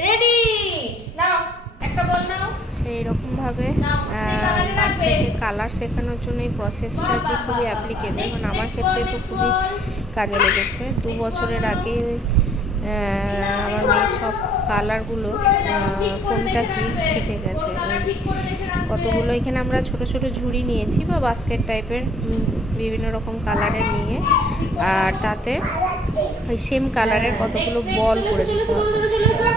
রেডি নাও একটা বল নাও। সেই রকমভাবে বাচ্চাকে কালার শেখানোর জন্য এই প্রসেসটা কি খুবই অ্যাপ্লিকেবল, কারণ আমার ক্ষেত্রে তো খুবই কাজে লেগেছে। 2 বছরের আগে আমার মেয়ে সব কালারগুলো কোনটা কি শিখে গেছে। কতগুলো এখানে আমরা ছোট ছোট ঝুড়ি নিয়েছি বা বাস্কেট টাইপের বিভিন্ন রকম কালারের নিয়ে, আর তাতে ওই সেম কালারের কতগুলো বল করে দিতে হবে।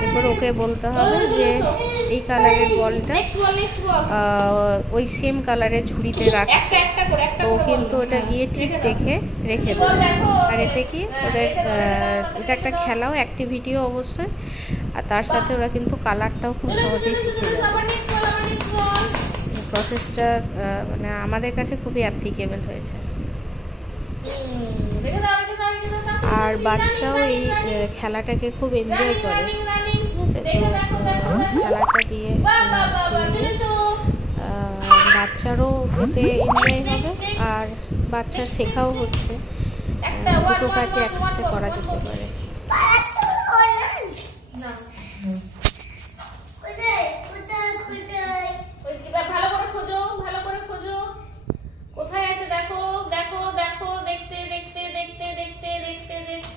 এরপর ওকে বলতে হবে যে এই কালারের বলটা ওই সেম কালারের ঝুড়িতে রাখতে, তো কিন্তু ওটা গিয়ে ঠিক দেখে রেখে দেবে। আর এতে কি ওদের এটা একটা খেলাও, অ্যাক্টিভিটিও অবশ্যই, আর তার সাথে ওরা কিন্তু কালারটাও খুব সহজেই শিখে যাবে। প্রসেসটা মানে আমাদের কাছে খুবই অ্যাপ্লিকেবল হয়েছে। আর বাচ্চাও এই খেলাটাকে খুব এনজয় করে, খেলাটা দিয়ে বাচ্চারও এতে এনজয় হবে আর বাচ্চার শেখাও হচ্ছে। দুটো কাজে একসাথে করা যেতে পারে। ভালো করে খোঁজো, ভালো করে খোঁজো, কোথায় আছে দেখো দেখো দেখো, দেখতে দেখতে দেখতে দেখতে দেখতে দেখতে।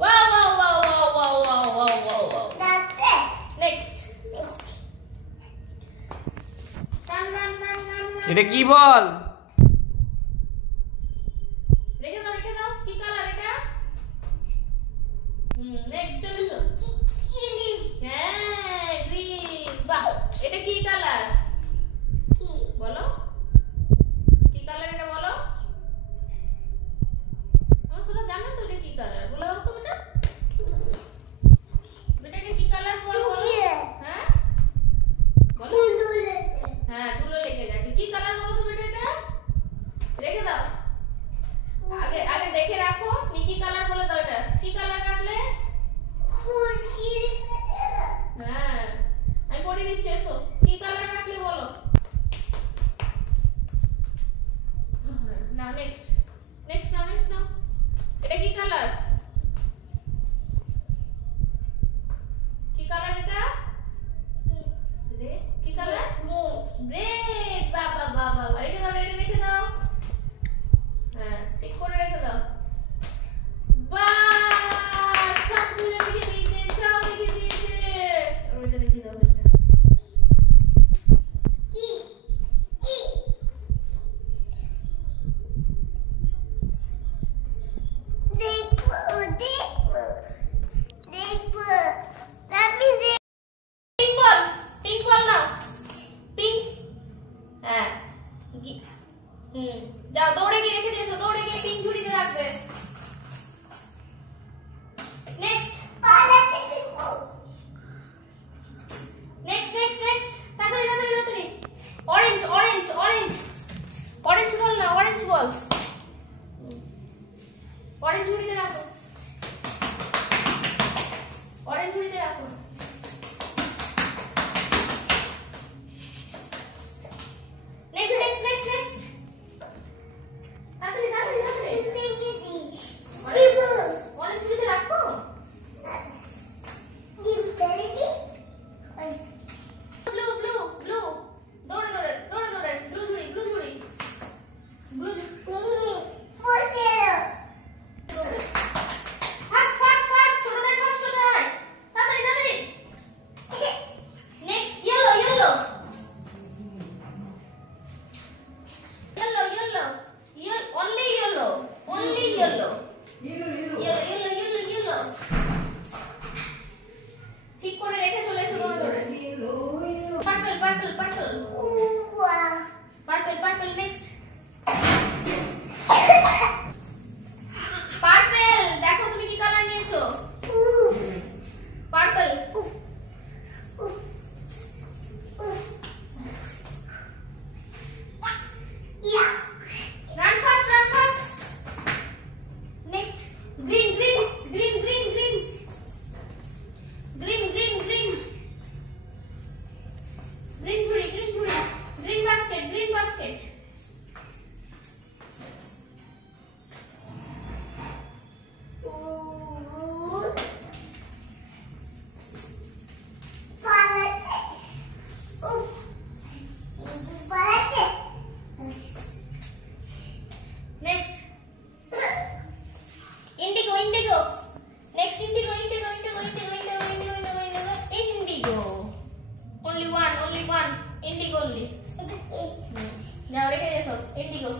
Wow wow wow wow wow wow wow wow. Next. এটা কি বল? রেখে দাও রেখে দাও। কি কালার এটা? নেক্সট চলে এসো। হ্যাঁ গ্রিন। বাহ, এটা কি কালার? কি বলো, কি কালার এটা বলো? আমার সোনা জানো তো এটা কি কালার? বলে দাও তো এটা। এটাকে কি কালার বলো? হ্যাঁ বলো। হ্যাঁ ধুলো লেগে গেছে। কি কালার বলো তো এটা? যাও রেখে এসো ইন্ডিগো